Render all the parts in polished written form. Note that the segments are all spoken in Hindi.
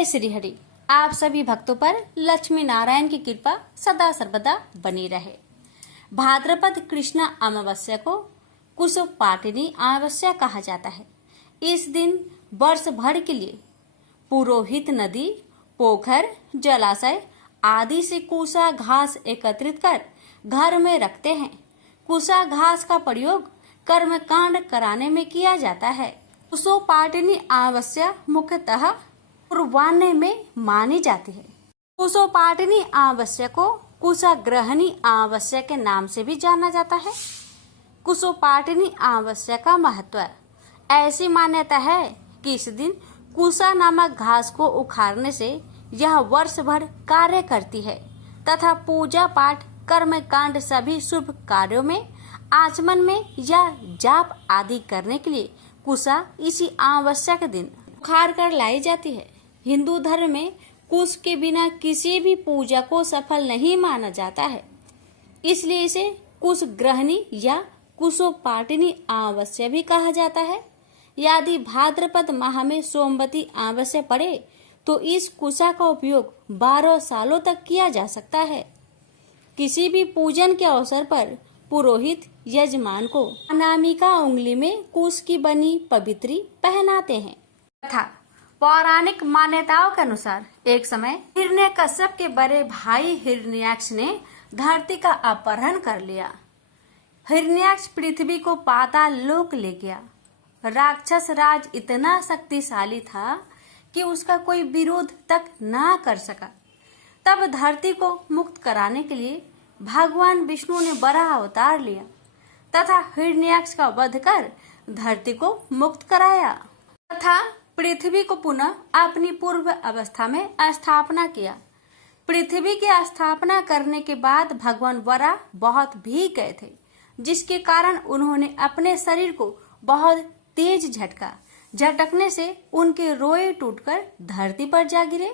जय श्री हरि। आप सभी भक्तों पर लक्ष्मी नारायण की कृपा सदा सर्वदा बनी रहे। भाद्रपद कृष्ण अमावस्या को कुसुपाटिनी अमावस्या कहा जाता है। इस दिन वर्ष भर के लिए पुरोहित नदी, पोखर, जलाशय आदि से कुसा घास एकत्रित कर घर में रखते हैं। कुसा घास का प्रयोग कर्मकांड कराने में किया जाता है। कुसुपाटिनी अमावस्या मुख्यतः पूर्वाह्न में मानी जाती है। कुसुपाटिनी अमावस्या को कुशाग्रहणी अमावस्या के नाम से भी जाना जाता है। कुसुपाटिनी अमावस्या का महत्व, ऐसी मान्यता है कि इस दिन कुशा नामक घास को उखाड़ने से यह वर्ष भर कार्य करती है तथा पूजा पाठ, कर्मकांड सभी शुभ कार्यों में, आचमन में या जाप आदि करने के लिए कुशा इसी अमावस्या के दिन उखाड़ कर लाई जाती है। हिंदू धर्म में कुश के बिना किसी भी पूजा को सफल नहीं माना जाता है, इसलिए इसे कुशग्रहणी या कुसुपाटिनी अमावस्या भी कहा जाता है। यदि भाद्रपद माह में सोमवती अमावस्या पड़े तो इस कुशा का उपयोग 12 सालों तक किया जा सकता है। किसी भी पूजन के अवसर पर पुरोहित यजमान को अनामिका उंगली में कुश की बनी पवित्री पहनाते हैं। तथा पौराणिक मान्यताओं के अनुसार एक समय हिरण्यकश्यप के बड़े भाई हिरण्याक्ष ने धरती का अपहरण कर लिया। हिरण्याक्ष पृथ्वी को पाताल लोक ले गया। राक्षस राज इतना शक्तिशाली था कि उसका कोई विरोध तक ना कर सका। तब धरती को मुक्त कराने के लिए भगवान विष्णु ने बड़ा अवतार लिया तथा हिरण्याक्ष का वध कर धरती को मुक्त कराया तथा पृथ्वी को पुनः अपनी पूर्व अवस्था में स्थापना किया। पृथ्वी की स्थापना करने के बाद भगवान वरा बहुत भीग गए थे, जिसके कारण उन्होंने अपने शरीर को बहुत तेज झटका। झटकने से उनके रोए टूटकर धरती पर जा गिरे,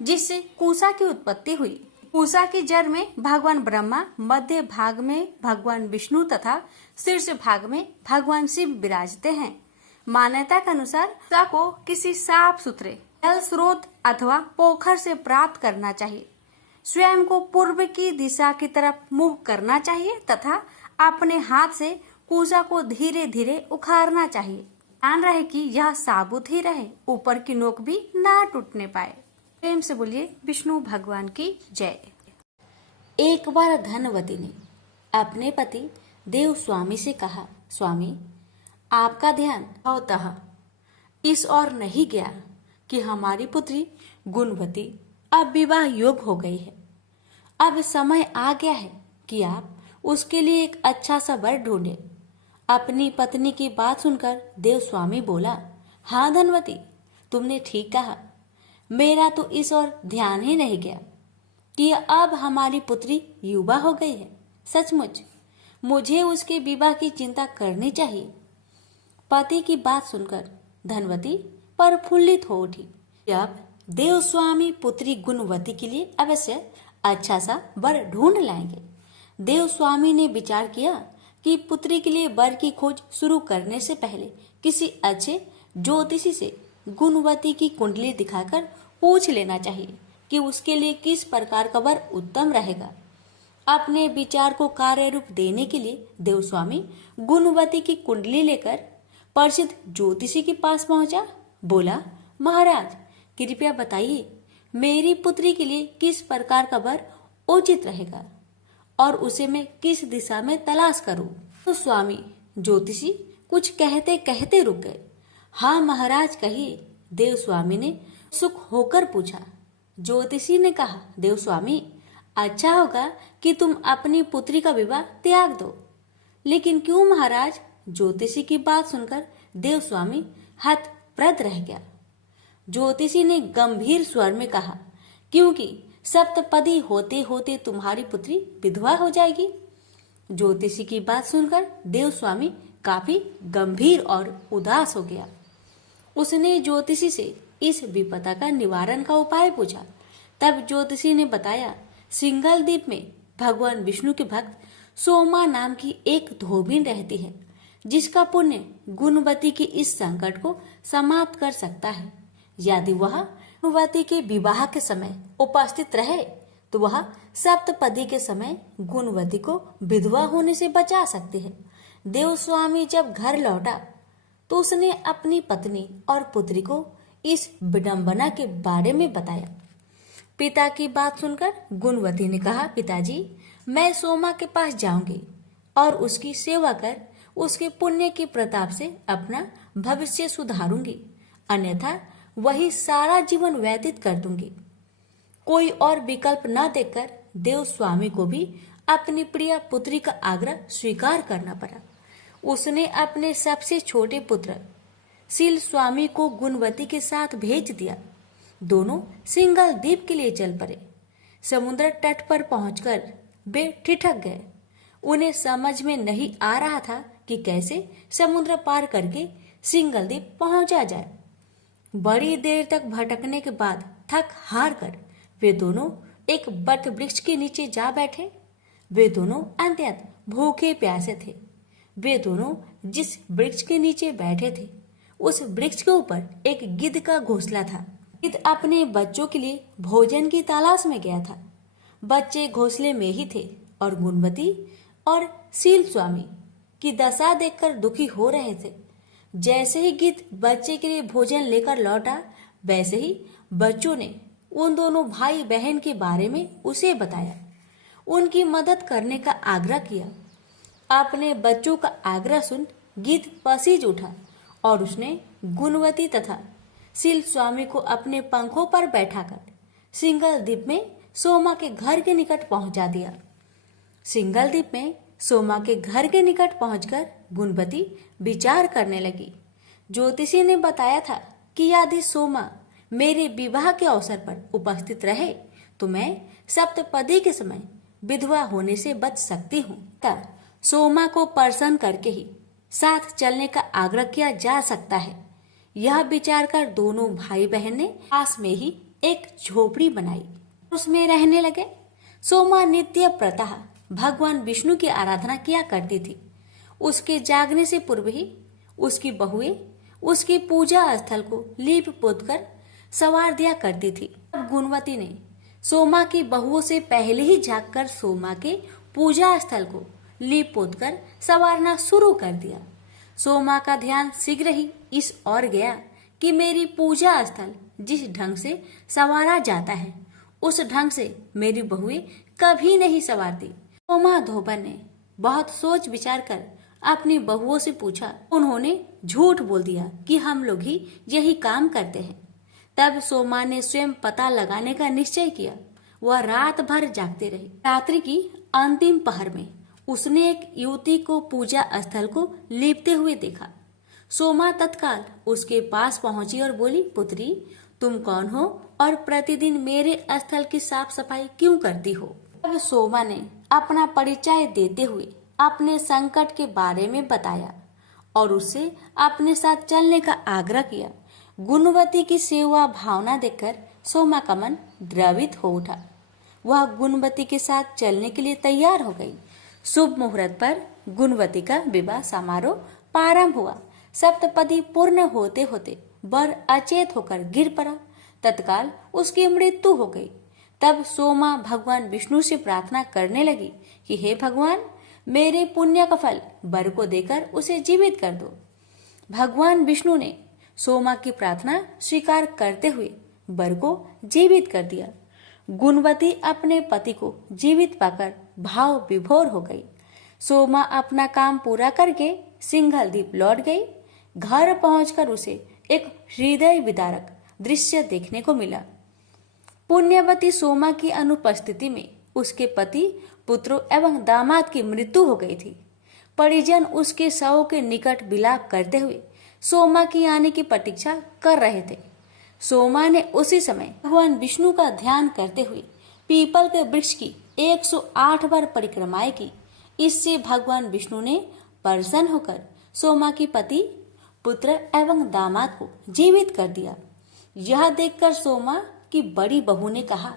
जिससे कुशा की उत्पत्ति हुई। कुशा की जड़ में भगवान ब्रह्मा, मध्य भाग में भगवान विष्णु तथा शीर्ष भाग में भगवान शिव विराजते हैं। मान्यता के अनुसार कुशा को किसी साफ सुथरे जल स्रोत अथवा पोखर से प्राप्त करना चाहिए। स्वयं को पूर्व की दिशा की तरफ मुंह करना चाहिए तथा अपने हाथ से कुशा को धीरे धीरे उखाड़ना चाहिए। ध्यान रहे कि यह साबुत ही रहे, ऊपर की नोक भी ना टूटने पाए। प्रेम से बोलिए विष्णु भगवान की जय। एक बार धनवती ने अपने पति देव स्वामी से कहा, स्वामी, आपका ध्यान स्वतः इस ओर नहीं गया कि हमारी पुत्री गुणवती अब विवाह योग्य हो गई है। अब समय आ गया है कि आप उसके लिए एक अच्छा सा वर ढूंढे। अपनी पत्नी की बात सुनकर देव स्वामी बोला, हाँ धनवती, तुमने ठीक कहा। मेरा तो इस ओर ध्यान ही नहीं गया कि अब हमारी पुत्री युवा हो गई है। सचमुच मुझे उसके विवाह की चिंता करनी चाहिए। पति की बात सुनकर धनवती प्रफुल्लित हो उठी। अब देव स्वामी पुत्री गुणवती के लिए अवश्य अच्छा सा वर ढूंढ लाएंगे। देव स्वामी ने विचार किया कि पुत्री के लिए वर की खोज शुरू करने से पहले किसी अच्छे ज्योतिषी से गुणवती की कुंडली दिखाकर पूछ लेना चाहिए कि उसके लिए किस प्रकार का वर उत्तम रहेगा। अपने विचार को कार्य रूप देने के लिए देवस्वामी गुणवती की कुंडली लेकर प्रसिद्ध ज्योतिषी के पास पहुंचा। बोला, महाराज, कृपया बताइए मेरी पुत्री के लिए किस प्रकार का वर उचित रहेगा और उसे मैं किस दिशा में तलाश करूं। तो स्वामी ज्योतिषी कुछ कहते कहते रुक गए। हाँ महाराज, कहिए, देव स्वामी ने सुख होकर पूछा। ज्योतिषी ने कहा, देव स्वामी, अच्छा होगा कि तुम अपनी पुत्री का विवाह त्याग दो। लेकिन क्यों महाराज? ज्योतिषी की बात सुनकर देव स्वामी हतप्रद रह गया। ज्योतिषी ने गंभीर स्वर में कहा, क्योंकि सप्तपदी होते होते तुम्हारी पुत्री विधवा हो जाएगी। ज्योतिषी की बात सुनकर देव स्वामी काफी गंभीर और उदास हो गया। उसने ज्योतिषी से इस विपदा का निवारण का उपाय पूछा। तब ज्योतिषी ने बताया, सिंगल द्वीप में भगवान विष्णु के भक्त सोमा नाम की एक धोबिन रहती है, जिसका पुण्य गुणवती के इस संकट को समाप्त कर सकता है। यदि वह गुणवती के विवाह के समय उपस्थित रहे तो वह सप्तपदी के समय गुणवती को विधवा होने से बचा सकती है। देवस्वामी जब घर लौटा तो उसने अपनी पत्नी और पुत्री को इस विडंबना के बारे में बताया। पिता की बात सुनकर गुणवती ने कहा, पिताजी, मैं सोमा के पास जाऊंगी और उसकी सेवा कर उसके पुण्य के प्रताप से अपना भविष्य सुधारूंगी, अन्यथा वही सारा जीवन व्यतीत कर दूंगी। कोई और विकल्प न देखकर देवस्वामी को भी अपनी प्रिय पुत्री का आग्रह स्वीकार करना पड़ा। उसने अपने सबसे छोटे पुत्र शील स्वामी को गुणवती के साथ भेज दिया। दोनों सिंगल द्वीप के लिए चल पड़े। समुद्र तट पर पहुंचकर वे ठिठक गए। उन्हें समझ में नहीं आ रहा था कि कैसे समुद्र पार करके सिंगल द्वीप पहुंचा जाए। बड़ी देर तक भटकने के बाद थक हार कर वे दोनों एक बट वृक्ष के नीचे जा बैठे। वे दोनों अत्यंत भूखे प्यासे थे। वे दोनों जिस वृक्ष के नीचे बैठे थे उस वृक्ष के ऊपर एक गिद्ध का घोंसला था। गिद्ध अपने बच्चों के लिए भोजन की तलाश में गया था। बच्चे घोंसले में ही थे और गुणवती और शील स्वामी की दशा देखकर दुखी हो रहे थे। जैसे ही गिद्ध बच्चे के लिए भोजन लेकर लौटा, वैसे ही बच्चों ने उन दोनों भाई बहन के बारे में उसे बताया, उनकी मदद करने का आग्रह किया। अपने बच्चों का आग्रह सुन गिद्ध पसीज उठा और उसने गुणवती तथा शील स्वामी को अपने पंखों पर बैठाकर सिंगल द्वीप में सोमा के घर के निकट पहुंचा दिया। सिंगल द्वीप में सोमा के घर के निकट पहुंचकर गुणवती विचार करने लगी। ज्योतिषी ने बताया था कि यदि सोमा मेरे विवाह के अवसर पर उपस्थित रहे तो मैं सप्तपदी के समय विधवा होने से बच सकती हूँ। तब सोमा को प्रसन्न करके ही साथ चलने का आग्रह किया जा सकता है। यह विचार कर दोनों भाई बहन ने पास में ही एक झोपड़ी बनाई, उसमें रहने लगे। सोमा नित्य प्रतः भगवान विष्णु की आराधना किया करती थी। उसके जागने से पूर्व ही उसकी बहुएं उसकी पूजा स्थल को लीप पोत कर संवार दिया करती थी। अब गुणवती ने सोमा की बहुओं से पहले ही जागकर सोमा के पूजा स्थल को लीप पोत कर संवारना शुरू कर दिया। सोमा का ध्यान शीघ्र ही इस ओर गया कि मेरी पूजा स्थल जिस ढंग से संवारा जाता है उस ढंग से मेरी बहुएं कभी नहीं संवारती। सोमा धोबन ने बहुत सोच विचार कर अपनी बहुओं से पूछा। उन्होंने झूठ बोल दिया कि हम लोग ही यही काम करते हैं। तब सोमा ने स्वयं पता लगाने का निश्चय किया। वह रात भर जागते रही। रात्रि की अंतिम पहर में उसने एक युवती को पूजा स्थल को लीपते हुए देखा। सोमा तत्काल उसके पास पहुंची और बोली, पुत्री, तुम कौन हो और प्रतिदिन मेरे स्थल की साफ सफाई क्यों करती हो? तब सोमा ने अपना परिचय देते हुए अपने संकट के बारे में बताया और उससे अपने साथ चलने का आग्रह किया। गुणवती की सेवा भावना देखकर सोमा का मन द्रवित हो उठा। वह गुणवती के साथ चलने के लिए तैयार हो गई। शुभ मुहूर्त पर गुणवती का विवाह समारोह प्रारंभ हुआ। सप्तपदी पूर्ण होते होते वर अचेत होकर गिर पड़ा। तत्काल उसकी मृत्यु हो गई। तब सोमा भगवान विष्णु से प्रार्थना करने लगी कि हे भगवान, मेरे पुण्य का फल वर को देकर उसे जीवित कर दो। भगवान विष्णु ने सोमा की प्रार्थना स्वीकार करते हुए वर को जीवित कर दिया। गुणवती अपने पति को जीवित पाकर भाव विभोर हो गई। सोमा अपना काम पूरा करके सिंघल द्वीप लौट गई। घर पहुंचकर उसे एक हृदय विदारक दृश्य देखने को मिला। पुण्यवती सोमा की अनुपस्थिति में उसके पति, पुत्रों एवं दामाद की मृत्यु हो गई थी। परिजन उसके शव के निकट विलाप करते हुए सोमा की आने की प्रतीक्षा कर रहे थे। सोमा ने उसी समय भगवान विष्णु का ध्यान करते हुए पीपल के वृक्ष की 108 बार परिक्रमाएं की। इससे भगवान विष्णु ने प्रसन्न होकर सोमा की पति, पुत्र एवं दामाद को जीवित कर दिया। यह देखकर सोमा की बड़ी बहू ने कहा,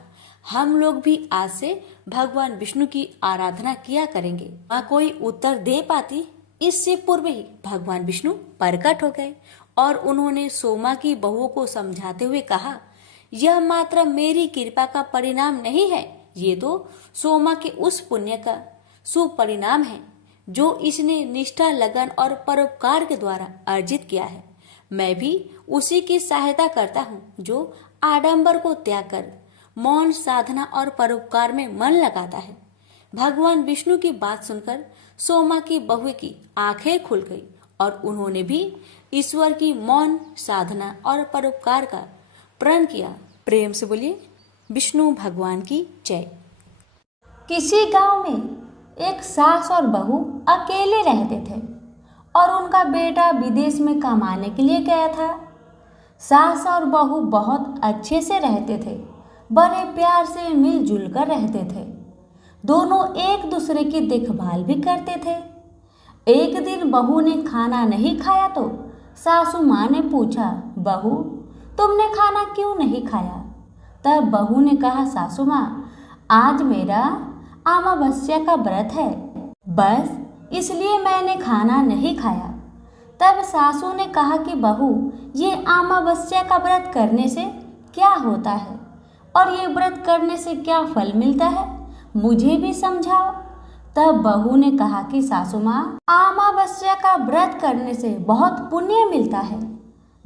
हम लोग भी आज से भगवान विष्णु की आराधना किया करेंगे। मां कोई उत्तर दे पाती, इससे पूर्व ही भगवान विष्णु प्रकट हो गए और उन्होंने सोमा की बहुओं को समझाते हुए कहा यह मात्र मेरी कृपा का परिणाम नहीं है, ये तो सोमा के उस पुण्य का शुभ परिणाम है जो इसने निष्ठा, लगन और परोपकार के द्वारा अर्जित किया है। मैं भी उसी की सहायता करता हूँ जो आडंबर को त्याग कर मौन साधना और परोपकार में मन लगाता है। भगवान विष्णु की बात सुनकर सोमा की बहू की आंखें खुल गई और उन्होंने भी ईश्वर की मौन साधना और परोपकार का प्रण किया। प्रेम से बोलिए विष्णु भगवान की जय। किसी गांव में एक सास और बहू अकेले रहते थे और उनका बेटा विदेश में कमाने के लिए गया था। सास और बहू बहुत अच्छे से रहते थे, बड़े प्यार से मिलजुल कर रहते थे। दोनों एक दूसरे की देखभाल भी करते थे। एक दिन बहू ने खाना नहीं खाया तो सासू माँ ने पूछा, बहू तुमने खाना क्यों नहीं खाया? तब बहू ने कहा, सासू माँ आज मेरा अमावस्या का व्रत है, बस इसलिए मैंने खाना नहीं खाया। तब सासू ने कहा कि बहू ये अमावस्या का व्रत करने से क्या होता है और ये व्रत करने से क्या फल मिलता है, मुझे भी समझाओ। तब बहू ने कहा कि सासू माँ अमावस्या का व्रत करने से बहुत पुण्य मिलता है,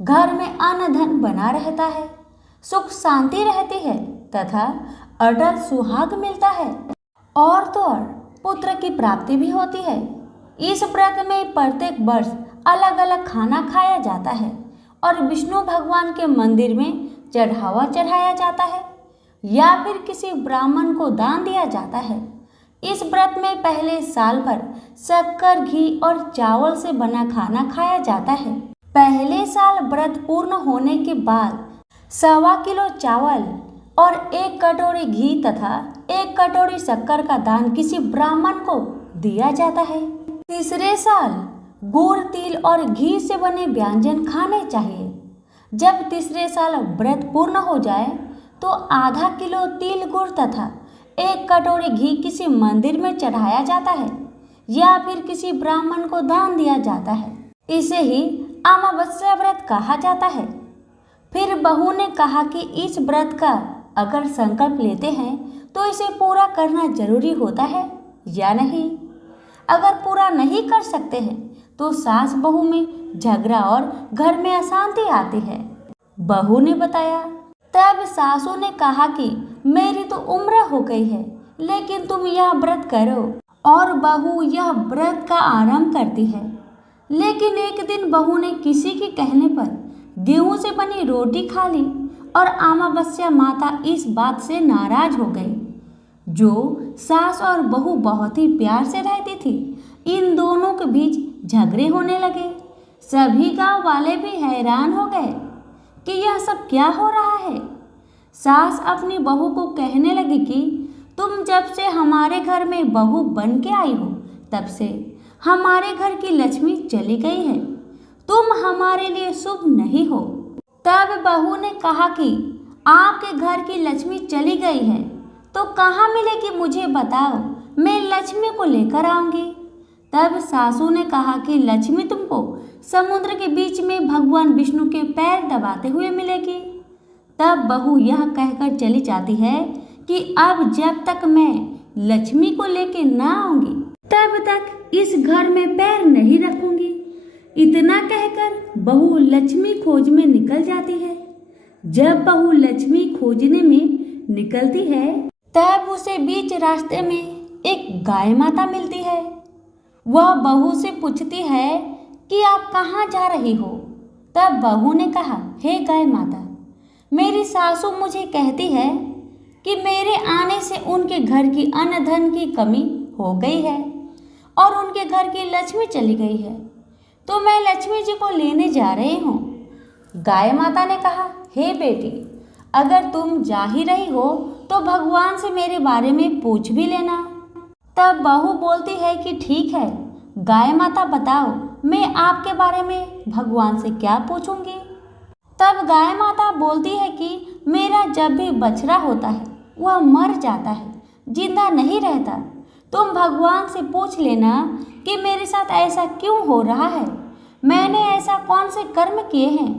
घर में अन्न धन बना रहता है, सुख शांति रहती है तथा अटल सुहाग मिलता है और तो और पुत्र की प्राप्ति भी होती है। इस व्रत में प्रत्येक वर्ष अलग अलग खाना खाया जाता है और विष्णु भगवान के मंदिर में चढ़ावा चढ़ाया जाता है या फिर किसी ब्राह्मण को दान दिया जाता है। इस व्रत में पहले साल भर शक्कर, घी और चावल से बना खाना खाया जाता है। पहले साल व्रत पूर्ण होने के बाद 1.25 किलो चावल और 1 कटोरी घी तथा 1 कटोरी शक्कर का दान किसी ब्राह्मण को दिया जाता है। तीसरे साल गुड़, तिल और घी से बने व्यंजन खाने चाहिए। जब तीसरे साल व्रत पूर्ण हो जाए तो आधा किलो तिल, गुड़ तथा 1 कटोरी घी किसी मंदिर में चढ़ाया जाता है या फिर किसी ब्राह्मण को दान दिया जाता है। इसे ही अमावस्या व्रत कहा जाता है। फिर बहू ने कहा कि इस व्रत का अगर संकल्प लेते हैं तो इसे पूरा करना जरूरी होता है या नहीं। अगर पूरा नहीं कर सकते हैं तो सास बहू में झगड़ा और घर में अशांति आती है। बहू ने बताया। तब सासू ने कहा कि मेरी तो उम्र हो गई है, लेकिन तुम यह व्रत करो। और बहू यह व्रत का आरंभ करती है। लेकिन एक दिन बहू ने किसी के कहने पर गेहूं से बनी रोटी खा ली और अमावस्या माता इस बात से नाराज हो गई। जो सास और बहू बहुत ही प्यार से रहती थी, इन दोनों के बीच झगड़े होने लगे। सभी गांव वाले भी हैरान हो गए कि यह सब क्या हो रहा है। सास अपनी बहू को कहने लगी कि तुम जब से हमारे घर में बहू बन के आई हो तब से हमारे घर की लक्ष्मी चली गई है, तुम हमारे लिए शुभ नहीं हो। तब बहू ने कहा कि आपके घर की लक्ष्मी चली गई है तो कहाँ मिलेगी, मुझे बताओ, मैं लक्ष्मी को लेकर आऊंगी। तब सासू ने कहा कि लक्ष्मी तुमको समुद्र के बीच में भगवान विष्णु के पैर दबाते हुए मिलेगी। तब बहू यह कहकर चली जाती है कि अब जब तक मैं लक्ष्मी को लेके ना आऊंगी तब तक इस घर में पैर नहीं रखूंगी। इतना कहकर बहू लक्ष्मी खोज में निकल जाती है। जब बहू लक्ष्मी खोजने में निकलती है तब उसे बीच रास्ते में एक गाय माता मिलती है। वह बहू से पूछती है कि आप कहाँ जा रही हो। तब बहू ने कहा, हे गाय माता, मेरी सासू मुझे कहती है कि मेरे आने से उनके घर की अन्न धन की कमी हो गई है और उनके घर की लक्ष्मी चली गई है, तो मैं लक्ष्मी जी को लेने जा रही हूँ। गाय माता ने कहा, हे बेटी, अगर तुम जा ही रही हो तो भगवान से मेरे बारे में पूछ भी लेना। तब बहू बोलती है कि ठीक है गाय माता, बताओ मैं आपके बारे में भगवान से क्या पूछूंगी। तब गाय माता बोलती है कि मेरा जब भी बछड़ा होता है वह मर जाता है, जिंदा नहीं रहता। तुम भगवान से पूछ लेना कि मेरे साथ ऐसा क्यों हो रहा है, मैंने ऐसा कौन से कर्म किए हैं।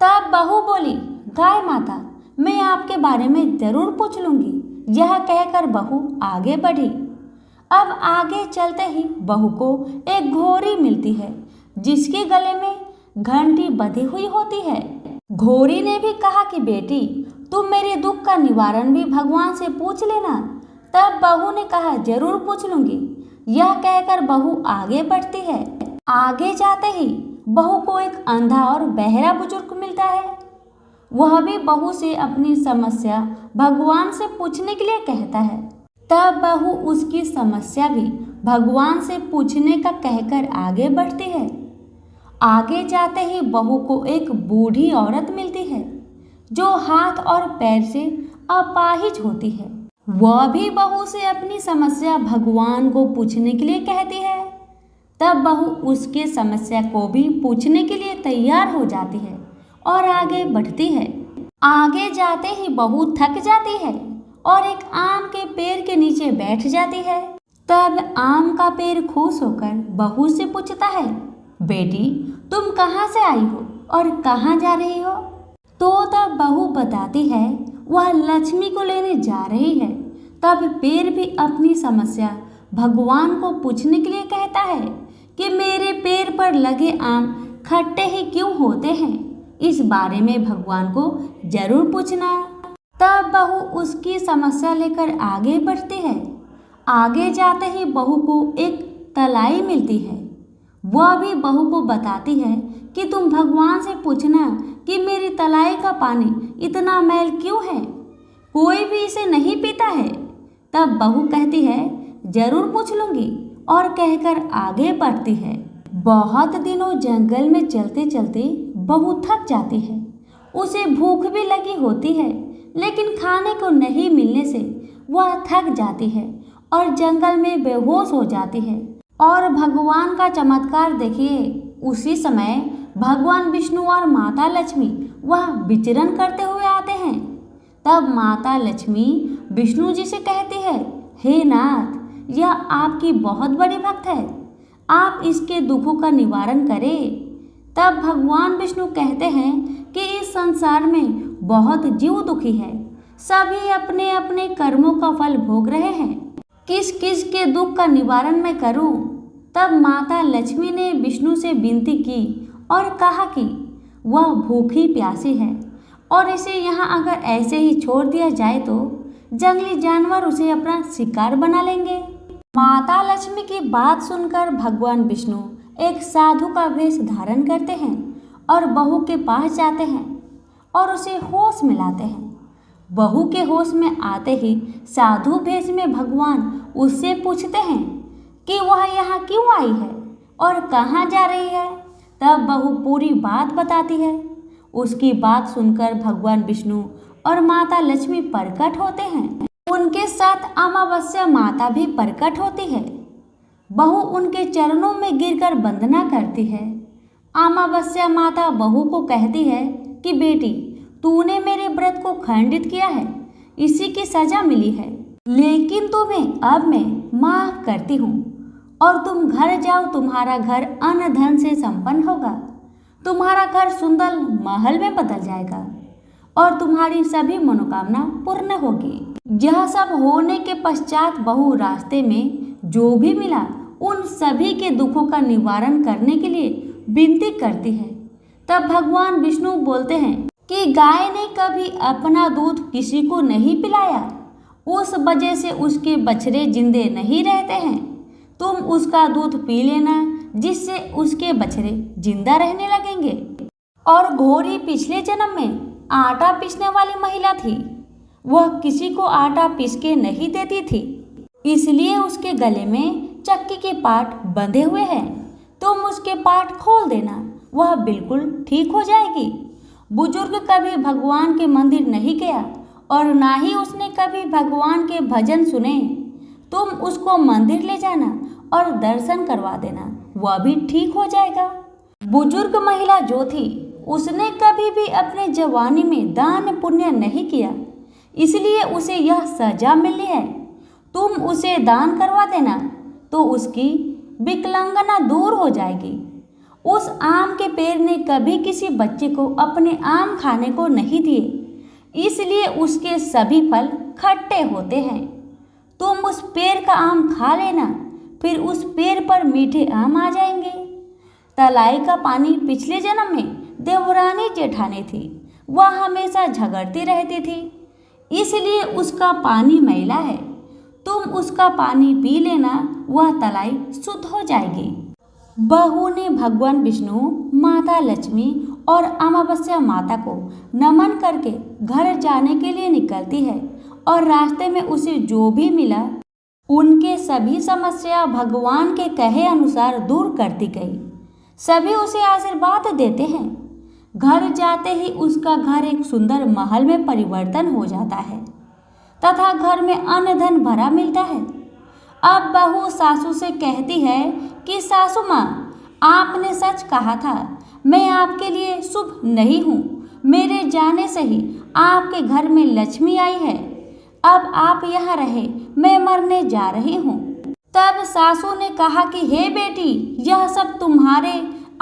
तब बहू बोली, गाय माता, मैं आपके बारे में जरूर पूछ लूंगी। यह कहकर बहू आगे बढ़ी। अब आगे चलते ही बहू को एक घोड़ी मिलती है जिसके गले में घंटी बंधी हुई होती है। घोड़ी ने भी कहा कि बेटी, तुम मेरे दुख का निवारण भी भगवान से पूछ लेना। तब बहू ने कहा जरूर पूछ लूंगी। यह कहकर बहू आगे बढ़ती है। आगे जाते ही बहू को एक अंधा और बहरा बुजुर्ग मिलता है। वह भी बहू से अपनी समस्या भगवान से पूछने के लिए कहता है। तब बहू उसकी समस्या भी भगवान से पूछने का कहकर आगे बढ़ती है। आगे जाते ही बहू को एक बूढ़ी औरत मिलती है जो हाथ और पैर से अपाहिज होती है। वह भी बहू से अपनी समस्या भगवान को पूछने के लिए कहती है। तब बहू उसके समस्या को भी पूछने के लिए तैयार हो जाती है और आगे बढ़ती है। आगे जाते ही बहू थक जाती है और एक आम के पेड़ के नीचे बैठ जाती है। तब आम का पेड़ खुश होकर बहू से पूछता है, बेटी, तुम कहाँ से आई हो और कहाँ जा रही हो? तो तब बहू बताती है वह लक्ष्मी को लेने जा रही है। तब पेड़ भी अपनी समस्या भगवान को पूछने के लिए कहता है कि मेरे पेड़ पर लगे आम खट्टे ही क्यों होते हैं, इस बारे में भगवान को जरूर पूछना। तब बहू उसकी समस्या लेकर आगे बढ़ती है। आगे जाते ही बहू को एक तलाई मिलती है। वह भी बहू को बताती है कि तुम भगवान से पूछना कि मेरी तलाई का पानी इतना मैल क्यों है, कोई भी इसे नहीं पीता है। तब बहू कहती है जरूर पूछ लूंगी और कहकर आगे बढ़ती है। बहुत दिनों जंगल में चलते चलते बहू थक जाती है। उसे भूख भी लगी होती है, लेकिन खाने को नहीं मिलने से वह थक जाती है और जंगल में बेहोश हो जाती है। और भगवान का चमत्कार देखिए, उसी समय भगवान विष्णु और माता लक्ष्मी वह विचरण करते हुए आते हैं। तब माता लक्ष्मी विष्णु जी से कहती है, हे नाथ, यह आपकी बहुत बड़ी भक्त है, आप इसके दुखों का निवारण करें। तब भगवान विष्णु कहते हैं कि इस संसार में बहुत जीव दुखी है, सभी अपने अपने कर्मों का फल भोग रहे हैं, किस किस के दुख का निवारण मैं करूं? तब माता लक्ष्मी ने विष्णु से विनती की और कहा कि वह भूखी प्यासी है और इसे यहाँ अगर ऐसे ही छोड़ दिया जाए तो जंगली जानवर उसे अपना शिकार बना लेंगे। माता लक्ष्मी की बात सुनकर भगवान विष्णु एक साधु का वेश धारण करते हैं और बहू के पास जाते हैं और उसे होश में लाते हैं। बहू के होश में आते ही साधु भेष में भगवान उससे पूछते हैं कि वह यहाँ क्यों आई है और कहाँ जा रही है। तब बहू पूरी बात बताती है। उसकी बात सुनकर भगवान विष्णु और माता लक्ष्मी प्रकट होते हैं। उनके साथ अमावस्या माता भी प्रकट होती है। बहू उनके चरणों में गिरकर वंदना करती है। अमावस्या माता बहू को कहती है कि बेटी, तूने मेरे व्रत को खंडित किया है, इसी की सजा मिली है, लेकिन तुम्हें अब मैं माफ करती हूँ और तुम घर जाओ। तुम्हारा घर अन्न धन से संपन्न होगा, तुम्हारा घर सुंदर महल में बदल जाएगा और तुम्हारी सभी मनोकामना पूर्ण होगी। यह सब होने के पश्चात बहू रास्ते में जो भी मिला उन सभी के दुखों का निवारण करने के लिए विनती करती है। तब भगवान विष्णु बोलते हैं कि गाय ने कभी अपना दूध किसी को नहीं पिलाया, उस वजह से उसके बछड़े जिंदे नहीं रहते हैं। तुम उसका दूध पी लेना, जिससे उसके बछड़े जिंदा रहने लगेंगे। और घोड़ी पिछले जन्म में आटा पीसने वाली महिला थी। वह किसी को आटा पीस के नहीं देती थी, इसलिए उसके गले में चक्की के पाट बंधे हुए हैं। तुम उसके पाट खोल देना, वह बिल्कुल ठीक हो जाएगी। बुजुर्ग कभी भगवान के मंदिर नहीं गया और ना ही उसने कभी भगवान के भजन सुने। तुम उसको मंदिर ले जाना और दर्शन करवा देना, वह भी ठीक हो जाएगा। बुजुर्ग महिला जो थी उसने कभी भी अपने जवानी में दान पुण्य नहीं किया, इसलिए उसे यह सजा मिली है। तुम उसे दान करवा देना तो उसकी विकलांगना दूर हो जाएगी। उस आम के पेड़ ने कभी किसी बच्चे को अपने आम खाने को नहीं दिए, इसलिए उसके सभी फल खट्टे होते हैं। तुम उस पेड़ का आम खा लेना, फिर उस पेड़ पर मीठे आम आ जाएंगे। तलाई का पानी पिछले जन्म में देवरानी जेठानी थी। वह हमेशा झगड़ती रहती थी, इसलिए उसका पानी मैला है। तुम उसका पानी पी लेना, वह तलाई शुद्ध हो जाएगी। बहू ने भगवान विष्णु, माता लक्ष्मी और अमावस्या माता को नमन करके घर जाने के लिए निकलती है और रास्ते में उसे जो भी मिला उनके सभी समस्या भगवान के कहे अनुसार दूर करती गई। सभी उसे आशीर्वाद देते हैं। घर जाते ही उसका घर एक सुंदर महल में परिवर्तन हो जाता है तथा घर में अन्न धन भरा मिलता है। अब बहू सासू से कहती है कि सासू माँ, आपने सच कहा था, मैं आपके लिए शुभ नहीं हूँ। मेरे जाने से ही आपके घर में लक्ष्मी आई है। अब आप यहाँ रहे, मैं मरने जा रही हूँ। तब सासू ने कहा कि हे बेटी, यह सब तुम्हारे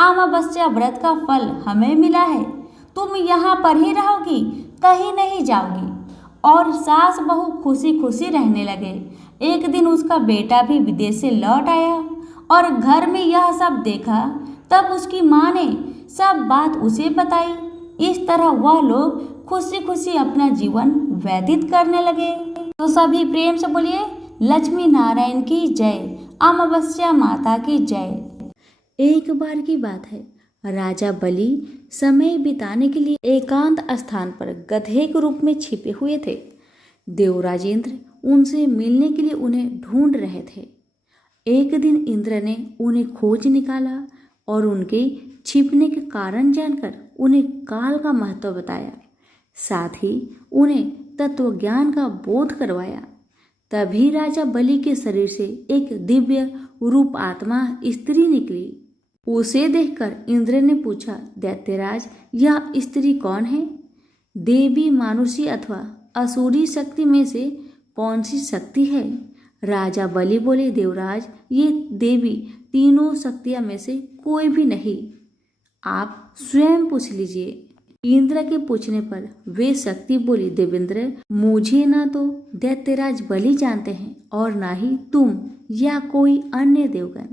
अमावस्या व्रत का फल हमें मिला है। तुम यहाँ पर ही रहोगी, कहीं नहीं जाओगी। और सास बहू खुशी खुशी रहने लगे। एक दिन उसका बेटा भी विदेश से लौट आया और घर में यह सब देखा। तब उसकी माँ ने सब बात उसे बताई। इस तरह वह लोग खुशी खुशी अपना जीवन व्यतीत करने लगे। तो सभी प्रेम से बोलिए, लक्ष्मी नारायण की जय, अमावस्या माता की जय। एक बार की बात है, राजा बलि समय बिताने के लिए एकांत स्थान पर गधे के रूप में छिपे हुए थे। देवराजेंद्र उनसे मिलने के लिए उन्हें ढूंढ रहे थे। एक दिन इंद्र ने उन्हें खोज निकाला और उनके छिपने के कारण जानकर उन्हें काल का महत्व बताया। साथ ही उन्हें तत्वज्ञान का बोध करवाया। तभी राजा बलि के शरीर से एक दिव्य रूप आत्मा स्त्री निकली। उसे देखकर इंद्र ने पूछा, दैत्यराज, यह स्त्री कौन है? देवी, मानुषी अथवा असुरी शक्ति में से कौन सी शक्ति है? राजा बलि बोले, देवराज, ये देवी तीनों शक्तियां में से कोई भी नहीं। आप स्वयं पूछ लीजिए। इंद्र के पूछने पर वे शक्ति बोली, देवेंद्र, मुझे ना तो दैत्यराज बलि जानते हैं और ना ही तुम या कोई अन्य देवगण।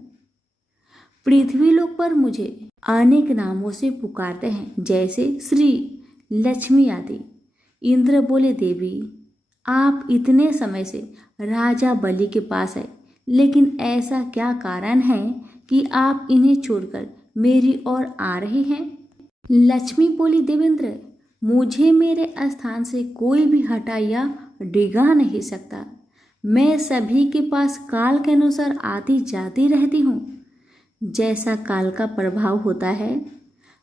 पृथ्वी लोक पर मुझे अनेक नामों से पुकारते हैं, जैसे श्री, लक्ष्मी आदि। इंद्र बोले, देवी, आप इतने समय से राजा बलि के पास है, लेकिन ऐसा क्या कारण है कि आप इन्हें छोड़कर मेरी ओर आ रहे हैं? लक्ष्मी बोली, देवेंद्र, मुझे मेरे स्थान से कोई भी हटा या डिगा नहीं सकता। मैं सभी के पास काल के अनुसार आती जाती रहती हूँ। जैसा काल का प्रभाव होता है,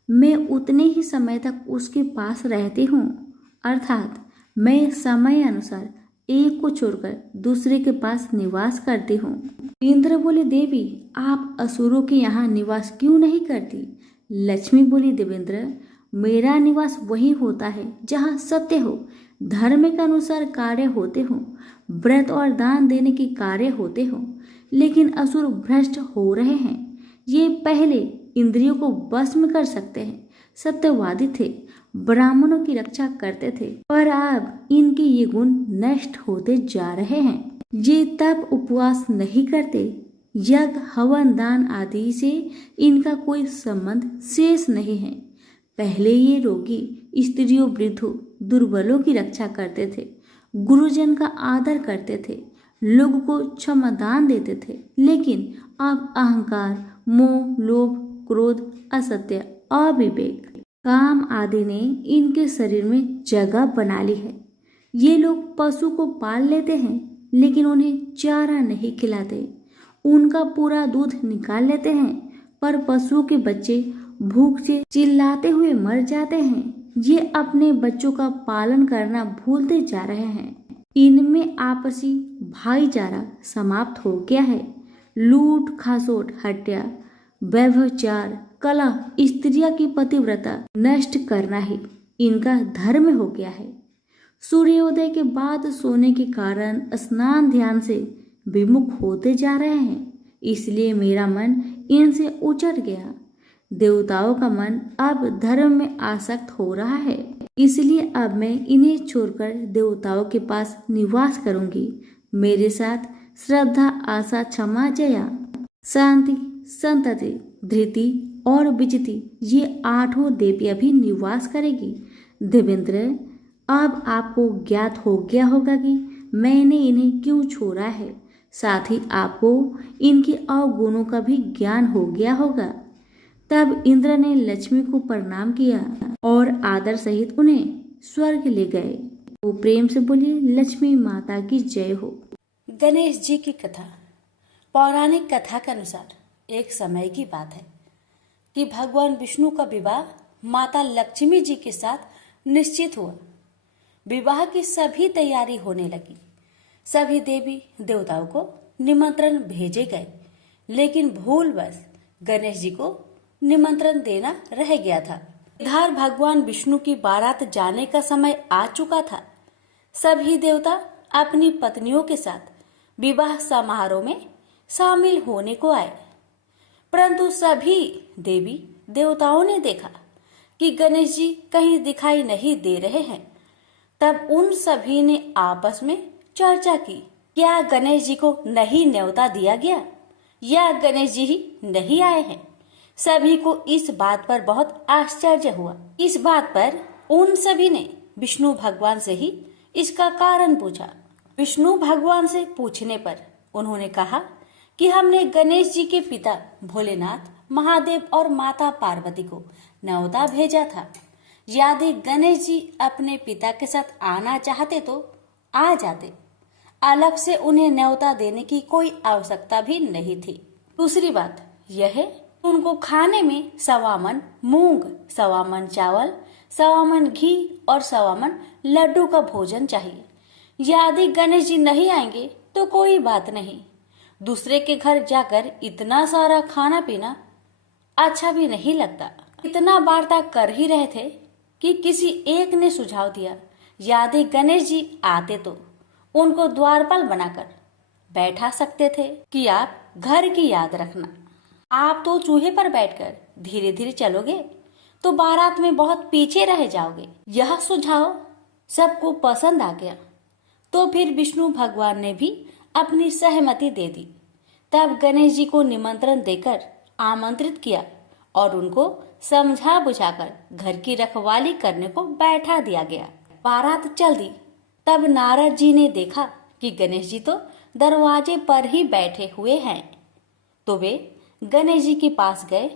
मैं उतने ही समय तक उसके पास रहती हूँ। अर्थात मैं समय अनुसार एक को छोड़कर दूसरे के पास निवास करती हूँ। इंद्र बोले, देवी, आप असुरों के यहाँ निवास क्यों नहीं करती? लक्ष्मी बोली, देवेंद्र, मेरा निवास वही होता है जहाँ सत्य हो, धर्म के अनुसार कार्य होते हो, व्रत और दान देने के कार्य होते हो। लेकिन असुर भ्रष्ट हो रहे हैं। ये पहले इंद्रियों को भस्म कर सकते हैं, सत्यवादी थे, ब्राह्मणों की रक्षा करते थे, पर अब इनके ये गुण नष्ट होते जा रहे हैं। ये तप उपवास नहीं करते, यज्ञ हवन दान आदि से इनका कोई संबंध शेष नहीं है। पहले ये रोगी, स्त्रियों, वृद्धों, दुर्बलों की रक्षा करते थे, गुरुजन का आदर करते थे, लोगों को क्षमादान देते थे। लेकिन अब अहंकार, मोह, लोभ, क्रोध, असत्य, अविवेक, काम आदि ने इनके शरीर में जगह बना ली है। ये लोग पशु को पाल लेते हैं, लेकिन उन्हें चारा नहीं खिलाते। उनका पूरा दूध निकाल लेते हैं, पर पशुओं के बच्चे भूख से चिल्लाते हुए मर जाते हैं। ये अपने बच्चों का पालन करना भूलते जा रहे हैं। इनमें आपसी भाईचारा समाप्त हो गया है। लूट खसोट, हत्या, व्यभिचार, कलह, स्त्रियां की पतिव्रता नष्ट करना ही इनका धर्म हो गया है। सूर्योदय के बाद सोने के कारण स्नान ध्यान से विमुख होते जा रहे हैं। इसलिए मेरा मन इनसे उचट गया। देवताओं का मन अब धर्म में आसक्त हो रहा है। इसलिए अब मैं इन्हें छोड़कर देवताओं के पास निवास करूंगी। मेरे साथ श्रद्धा, आशा, क्षमा, जया, शांति, संतति, धृति और विजिति, ये 8 देवियां भी निवास करेगी। देवेंद्र, अब आपको ज्ञात हो गया होगा कि मैंने इन्हें क्यों छोड़ा है। साथ ही आपको इनके अवगुणों का भी ज्ञान हो गया होगा। तब इंद्र ने लक्ष्मी को प्रणाम किया और आदर सहित उन्हें स्वर्ग ले गए। वो प्रेम से बोली, लक्ष्मी माता की जय हो। गणेश जी की कथा। पौराणिक कथा के अनुसार एक समय की बात है कि भगवान विष्णु का विवाह माता लक्ष्मी जी के साथ निश्चित हुआ। विवाह की सभी तैयारी होने लगी। सभी देवी देवताओं को निमंत्रण भेजे गए, लेकिन भूलवश गणेश जी को निमंत्रण देना रह गया था। इधर भगवान विष्णु की बारात जाने का समय आ चुका था। सभी देवता अपनी पत्नियों के साथ विवाह समारोह में शामिल होने को आए, परंतु सभी देवी देवताओं ने देखा कि गणेश जी कहीं दिखाई नहीं दे रहे हैं। तब उन सभी ने आपस में चर्चा की, क्या गणेश जी को नहीं न्योता दिया गया या गणेश जी ही नहीं आए हैं। सभी को इस बात पर बहुत आश्चर्य हुआ। इस बात पर उन सभी ने विष्णु भगवान से ही इसका कारण पूछा। विष्णु भगवान से पूछने पर उन्होंने कहा कि हमने गणेश जी के पिता भोलेनाथ, महादेव और माता पार्वती को न्योता भेजा था। यदि गणेश जी अपने पिता के साथ आना चाहते तो आ जाते। अलग से उन्हें न्योता देने की कोई आवश्यकता भी नहीं थी। दूसरी बात यह है, उनको खाने में 1.25 मन मूंग, 1.25 मन चावल, 1.25 मन घी और 1.25 मन लड्डू का भोजन चाहिए। यदि गणेश जी नहीं आएंगे तो कोई बात नहीं, दूसरे के घर जाकर इतना सारा खाना पीना अच्छा भी नहीं लगता। इतना वार्ता कर ही रहे थे कि किसी एक ने सुझाव दिया, यदि गणेश जी आते तो उनको द्वारपाल बनाकर बैठा सकते थे कि आप घर की याद रखना। आप तो चूहे पर बैठकर धीरे धीरे चलोगे तो बारात में बहुत पीछे रह जाओगे। यह सुझाव सबको पसंद आ गया, तो फिर विष्णु भगवान ने भी अपनी सहमति दे दी। तब गणेश जी को निमंत्रण देकर आमंत्रित किया और उनको समझा बुझाकर घर की रखवाली करने को बैठा दिया गया। बारात चल दी। तब नारद जी ने देखा कि गणेश जी तो दरवाजे पर ही बैठे हुए हैं, तो वे गणेश जी के पास गए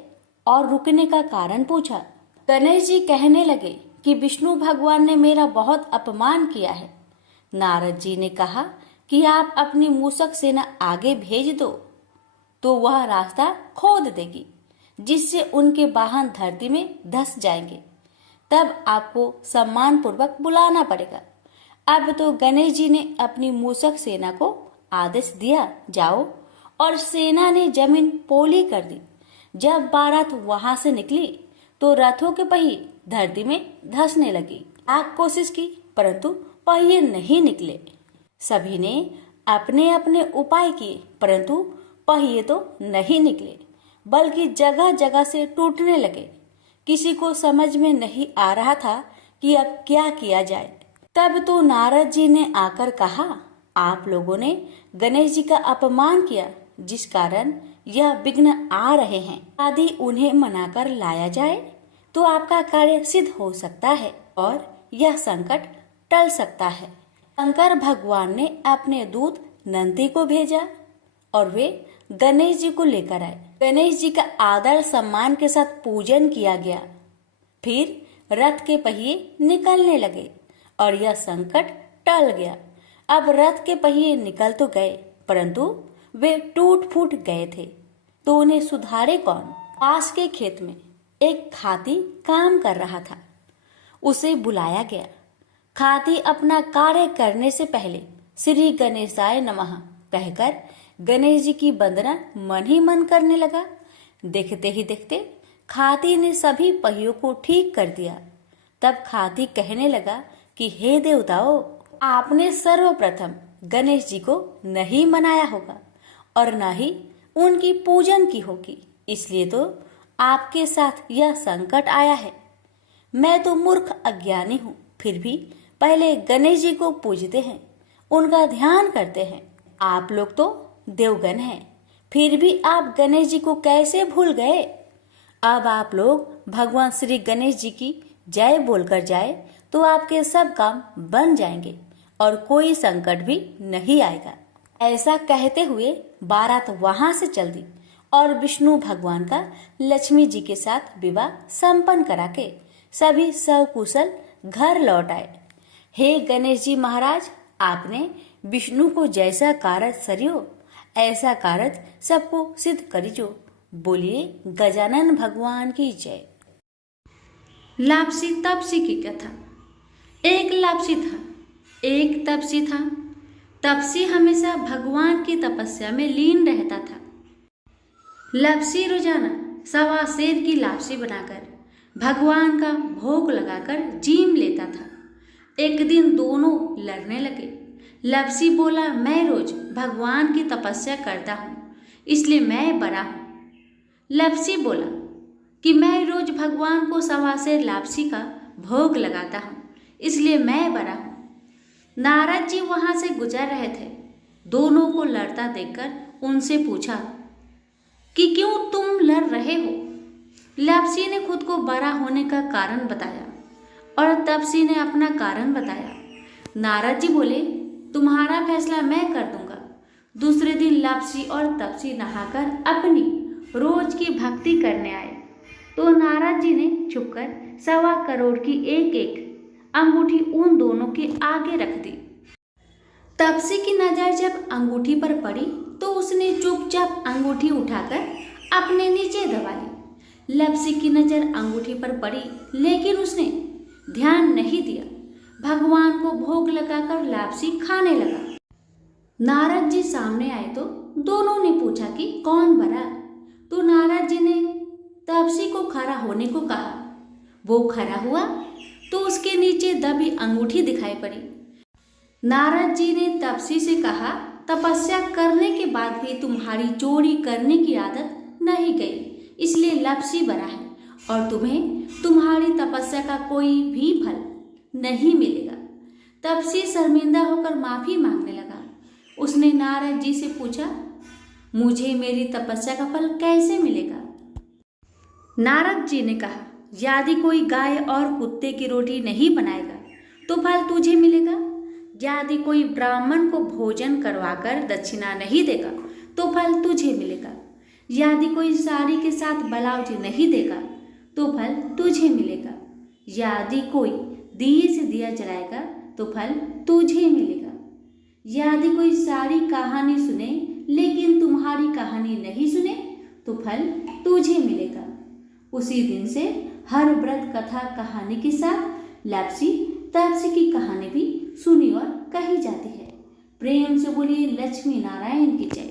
और रुकने का कारण पूछा। गणेश जी कहने लगे कि विष्णु भगवान ने मेरा बहुत अपमान किया है। नारद जी ने कहा कि आप अपनी मूषक सेना आगे भेज दो तो वह रास्ता खोद देगी, जिससे उनके वाहन धरती में धंस जाएंगे। तब आपको सम्मान पूर्वक बुलाना पड़ेगा। अब तो गणेश जी ने अपनी मूषक सेना को आदेश दिया, जाओ, और सेना ने जमीन पोली कर दी। जब बारात वहां से निकली तो रथों के पहिए धरती में धंसने लगी। लाख कोशिश की परंतु पहिए नहीं निकले। सभी ने अपने अपने उपाय किए परंतु पहिए तो नहीं निकले, बल्कि जगह जगह से टूटने लगे। किसी को समझ में नहीं आ रहा था कि अब क्या किया जाए। तब तो नारद जी ने आकर कहा, आप लोगों ने गणेश जी का अपमान किया, जिस कारण यह विघ्न आ रहे हैं। यदि उन्हें मनाकर लाया जाए तो आपका कार्य सिद्ध हो सकता है और यह संकट टल सकता है। शंकर भगवान ने अपने दूत नंदी को भेजा और वे गणेश जी को लेकर आए। गणेश जी का आदर सम्मान के साथ पूजन किया गया। फिर रथ के पहिए निकलने लगे और यह संकट टल गया। अब रथ के पहिए निकल तो गए परंतु वे टूट फूट गए थे, तो उन्हें सुधारे कौन। पास के खेत में एक खाती काम कर रहा था। उसे बुलाया गया। खाती अपना कार्य करने से पहले श्री गणेशाय नमः कहकर गणेश जी की वंदना मन ही मन करने लगा। देखते ही देखते खाती ने सभी पहियों को ठीक कर दिया। तब खाती कहने लगा कि हे देवताओं, आपने सर्वप्रथम गणेश जी को नहीं मनाया होगा और न ही उनकी पूजन की होगी, इसलिए तो आपके साथ यह संकट आया है। मैं तो मूर्ख अज्ञानी हूँ, फिर भी पहले गणेश जी को पूजते हैं, उनका ध्यान करते हैं। आप लोग तो देवगण हैं, फिर भी आप गणेश जी को कैसे भूल गए? अब आप लोग भगवान श्री गणेश जी की जय बोलकर जाए तो आपके सब काम बन जाएंगे और कोई संकट भी नहीं आएगा। ऐसा कहते हुए बारात वहां से चल दी और विष्णु भगवान का लक्ष्मी जी के साथ विवाह संपन्न करा के सभी सकुशल घर लौट आए। हे गणेश जी महाराज, आपने विष्णु को जैसा कारज सरियो ऐसा कारज सबको सिद्ध करिजो। बोलिए गजानन भगवान की जय। लापसी तपसी की कथा। एक लापसी था, एक तपसी था। तपसी हमेशा भगवान की तपस्या में लीन रहता था। लापसी रोजाना 1.25 सेर की लापसी बनाकर भगवान का भोग लगाकर जीम लेता था। एक दिन दोनों लड़ने लगे। लापसी बोला, मैं रोज भगवान की तपस्या करता हूँ, इसलिए मैं बड़ा हूँ। लापसी बोला कि मैं रोज भगवान को 1.25 सेर लापसी का भोग लगाता हूँ, इसलिए मैं बड़ा हूँ। नारद जी वहां से गुजर रहे थे। दोनों को लड़ता देखकर उनसे पूछा कि क्यों तुम लड़ रहे हो? लापसी ने खुद को बड़ा होने का कारण बताया और तपसी ने अपना कारण बताया। नारद जी बोले, तुम्हारा फैसला मैं कर दूंगा। दूसरे दिन लापसी और तपसी नहाकर अपनी रोज की भक्ति करने आए तो नारद जी ने छुपकर 1.25 करोड़ की एक अंगूठी उन दोनों के आगे रख दी। तपसी की नजर जब अंगूठी पर पड़ी तो उसने चुपचाप अंगूठी उठाकर अपने नीचे दबा ली। लापसी की नजर अंगूठी पर पड़ी लेकिन उसने ध्यान नहीं दिया। भगवान को भोग लगाकर लापसी खाने लगा। नारद जी सामने आए तो दोनों ने पूछा कि कौन बड़ा? तो नारद जी ने तपसी को खड़ा होने को कहा। वो खड़ा हुआ तो उसके नीचे दबी अंगूठी दिखाई पड़ी। नारद जी ने तपसी से कहा, तपस्या करने के बाद भी तुम्हारी चोरी करने की आदत नहीं गई, इसलिए लापसी बड़ा है और तुम्हें तुम्हारी तपस्या का कोई भी फल नहीं मिलेगा। तपसी शर्मिंदा होकर माफी मांगने लगा। उसने नारद जी से पूछा, मुझे मेरी तपस्या का फल कैसे मिलेगा? नारद जी ने कहा, यदि कोई गाय और कुत्ते की रोटी नहीं बनाएगा तो फल तुझे मिलेगा। यदि कोई ब्राह्मण को भोजन करवाकर दक्षिणा नहीं देगा तो फल तुझे मिलेगा। यदि कोई साड़ी के साथ ब्लाउज नहीं देगा तो फल तुझे मिलेगा। यदि कोई दिए से दिया जलाएगा तो फल तुझे मिलेगा। यदि कोई सारी कहानी सुने लेकिन तुम्हारी कहानी नहीं सुने तो फल तुझे मिलेगा। उसी दिन से हर व्रत कथा कहानी के साथ लापसी तपसी की कहानी भी सुनी और कही जाती है। प्रेम से बोलिए लक्ष्मी नारायण की जय।